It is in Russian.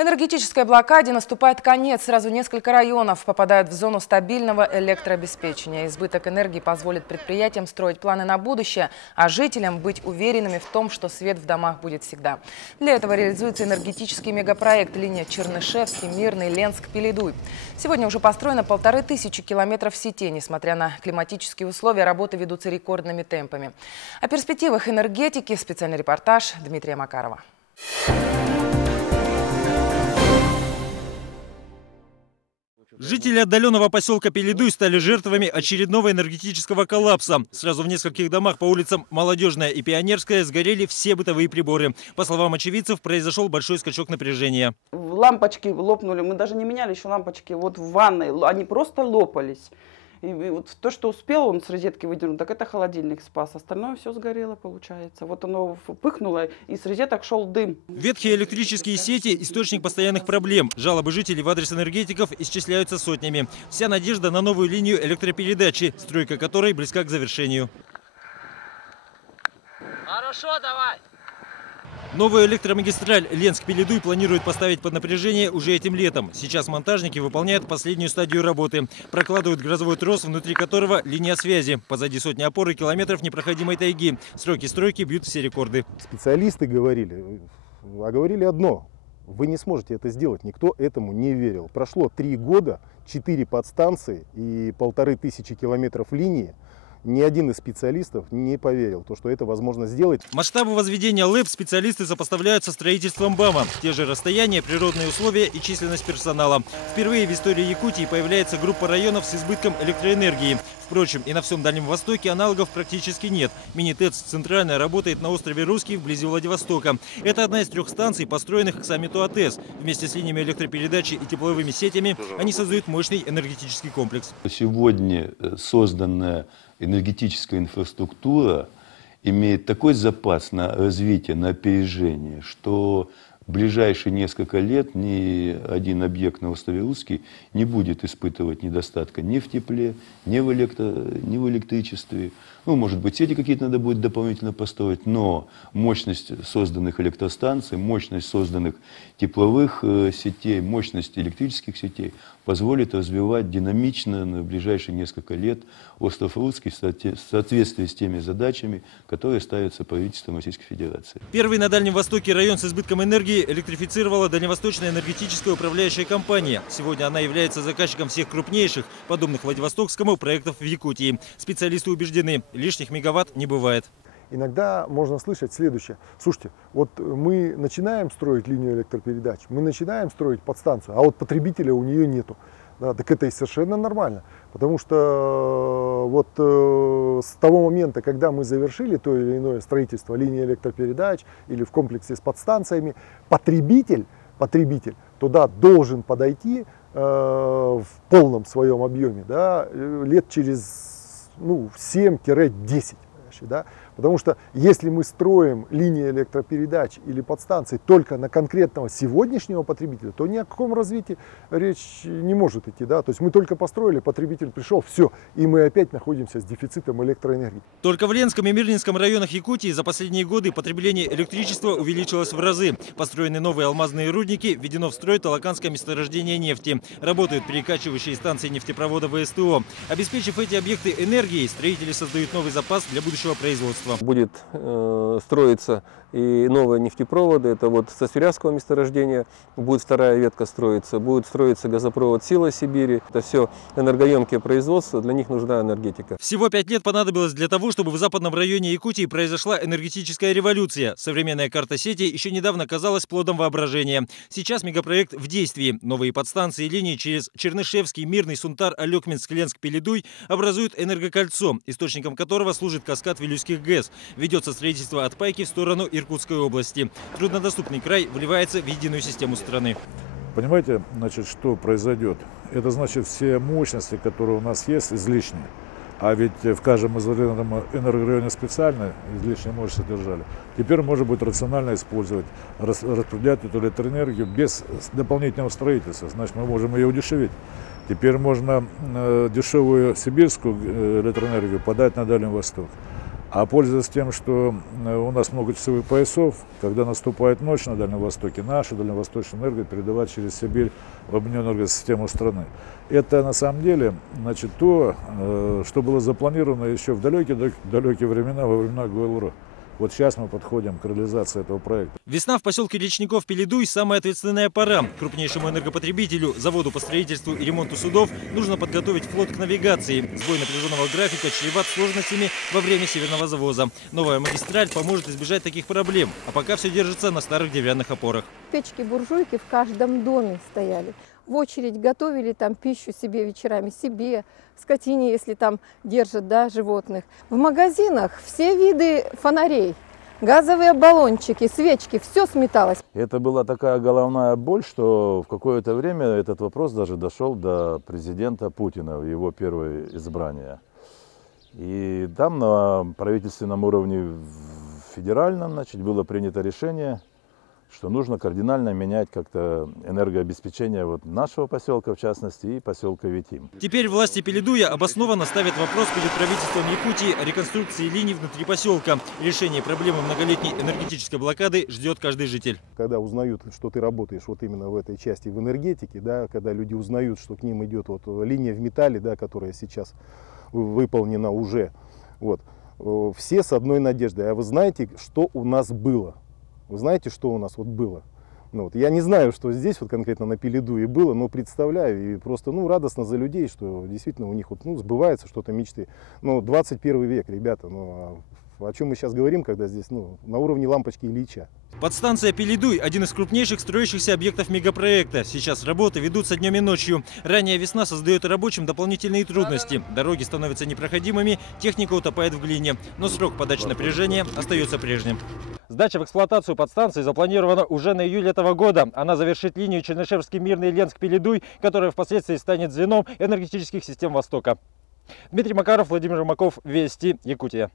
Энергетической блокаде наступает конец. Сразу несколько районов попадают в зону стабильного электрообеспечения. Избыток энергии позволит предприятиям строить планы на будущее, а жителям быть уверенными в том, что свет в домах будет всегда. Для этого реализуется энергетический мегапроект линия Чернышевский, Мирный, Ленск, Пеледуй. Сегодня уже построено 1500 километров сетей. Несмотря на климатические условия, работы ведутся рекордными темпами. О перспективах энергетики специальный репортаж Дмитрия Макарова. Жители отдаленного поселка Пеледуй стали жертвами очередного энергетического коллапса. Сразу в нескольких домах по улицам Молодежная и Пионерская сгорели все бытовые приборы. По словам очевидцев, произошел большой скачок напряжения. Лампочки лопнули, мы даже не меняли еще лампочки вот в ванной, они просто лопались. И вот то, что успел он с розетки выдернуть, так это холодильник спас. Остальное все сгорело, получается. Вот оно пыхнуло, и с розеток шел дым. Ветхие электрические сети – источник постоянных проблем. Жалобы жителей в адрес энергетиков исчисляются сотнями. Вся надежда на новую линию электропередачи, стройка которой близка к завершению. Хорошо, давай! Новую электромагистраль Ленск-Пеледуй планируют поставить под напряжение уже этим летом. Сейчас монтажники выполняют последнюю стадию работы. Прокладывают грозовой трос, внутри которого линия связи. Позади сотни опор и километров непроходимой тайги. Сроки стройки бьют все рекорды. Специалисты говорили одно. Вы не сможете это сделать. Никто этому не верил. Прошло 3 года, 4 подстанции и 1500 километров линии. Ни один из специалистов не поверил, что это возможно сделать. Масштабы возведения ЛЭП специалисты сопоставляют со строительством БАМа. Те же расстояния, природные условия и численность персонала. Впервые в истории Якутии появляется группа районов с избытком электроэнергии. Впрочем, и на всем Дальнем Востоке аналогов практически нет. Мини-ТЭЦ «Центральная» работает на острове Русский вблизи Владивостока. Это одна из 3 станций, построенных к саммиту АТЭС. Вместе с линиями электропередачи и тепловыми сетями они создают мощный энергетический комплекс. Сегодня созданная энергетическая инфраструктура имеет такой запас на развитие, на опережение, что в ближайшие несколько лет ни один объект на острове Русский не будет испытывать недостатка ни в тепле, ни в электричестве. Ну, может быть, сети какие-то надо будет дополнительно построить, но мощность созданных электростанций, мощность созданных тепловых сетей, мощность электрических сетей позволит развивать динамично на ближайшие несколько лет остров Русский в соответствии с теми задачами, которые ставятся правительством Российской Федерации. Первый на Дальнем Востоке район с избытком энергии электрифицировала Дальневосточная энергетическая управляющая компания. Сегодня она является заказчиком всех крупнейших, подобных Владивостокскому, проектов в Якутии. Специалисты убеждены, лишних мегаватт не бывает. Иногда можно слышать следующее. Слушайте, вот мы начинаем строить линию электропередач, мы начинаем строить подстанцию, а вот потребителя у нее нету. Да, так это и совершенно нормально, потому что вот с того момента, когда мы завершили то или иное строительство линии электропередач или в комплексе с подстанциями, потребитель туда должен подойти в полном своем объеме, да, лет через 7-10. Да? Потому что если мы строим линии электропередач или подстанции только на конкретного сегодняшнего потребителя, то ни о каком развитии речь не может идти. Да? То есть мы только построили, потребитель пришел, все, и мы опять находимся с дефицитом электроэнергии. Только в Ленском и Мирнинском районах Якутии за последние годы потребление электричества увеличилось в разы. Построены новые алмазные рудники, введено в строй Талаканское месторождение нефти. Работают перекачивающие станции нефтепровода ВСТО. Обеспечив эти объекты энергией, строители создают новый запас для будущего производства. Будет строиться и новые нефтепроводы, это вот со Свирявского месторождения будет 2-я ветка строиться, будет строиться газопровод Сила Сибири. Это все энергоемкие производства, для них нужна энергетика. Всего 5 лет понадобилось для того, чтобы в западном районе Якутии произошла энергетическая революция. Современная карта сети еще недавно казалась плодом воображения. Сейчас мегапроект в действии. Новые подстанции и линии через Чернышевский, Мирный, Сунтар, Алекминск, Ленск, Пеледуй образуют энергокольцо, источником которого служит каскад Вилюйских ГЭС. Ведется строительство от Пайки в сторону Иркутской области. Труднодоступный край вливается в единую систему страны. Понимаете, значит, что произойдет? Это значит, все мощности, которые у нас есть, излишние. А ведь в каждом изолированном энергорайоне специально излишние мощности держали. Теперь можно будет рационально использовать, распределять эту электроэнергию без дополнительного строительства. Значит, мы можем ее удешевить. Теперь можно дешевую сибирскую электроэнергию подать на Дальний Восток. А пользуясь тем, что у нас много часовых поясов, когда наступает ночь на Дальнем Востоке, наша дальневосточная энергия передавать через Сибирь в объединенную энергосистему страны. Это на самом деле, значит, то, что было запланировано еще в далекие времена, во времена ГЛР. Вот сейчас мы подходим к реализации этого проекта. Весна в поселке Речников Пеледуй – самая ответственная пора. Крупнейшему энергопотребителю, заводу по строительству и ремонту судов, нужно подготовить флот к навигации. Сбой напряженного графика чреват сложностями во время северного завоза. Новая магистраль поможет избежать таких проблем. А пока все держится на старых деревянных опорах. Печки-буржуйки в каждом доме стояли. В очередь готовили там пищу себе вечерами, себе, скотине, если там держат, да, животных. В магазинах все виды фонарей, газовые баллончики, свечки, все сметалось. Это была такая головная боль, что в какое-то время этот вопрос даже дошел до президента Путина в его первое избрание. И там на правительственном уровне федеральном, значит, было принято решение, что нужно кардинально менять как-то энергообеспечение вот нашего поселка, в частности, и поселка Витим. Теперь власти Пеледуя обоснованно ставят вопрос перед правительством Якутии о реконструкции линий внутри поселка. Решение проблемы многолетней энергетической блокады ждет каждый житель. Когда узнают, что ты работаешь вот именно в этой части, в энергетике, да, когда люди узнают, что к ним идет вот линия в металле, да, которая сейчас выполнена уже, вот, все с одной надеждой. А вы знаете, что у нас было? Вы знаете, что у нас вот было? Ну, вот, я не знаю, что здесь вот конкретно на Пеледуе было, но представляю, и просто радостно за людей, что действительно у них вот, сбывается что-то мечты. 21 век, ребята, о чем мы сейчас говорим, когда здесь на уровне лампочки Ильича. Подстанция Пеледуй – один из крупнейших строящихся объектов мегапроекта. Сейчас работы ведутся днем и ночью. Ранняя весна создает рабочим дополнительные трудности. Дороги становятся непроходимыми, техника утопает в глине. Но срок подачи напряжения остается прежним. Сдача в эксплуатацию подстанции запланирована уже на июль этого года. Она завершит линию Чернышевский, Мирный, Ленск-Пеледуй, которая впоследствии станет звеном энергетических систем Востока. Дмитрий Макаров, Владимир Жмаков, Вести, Якутия.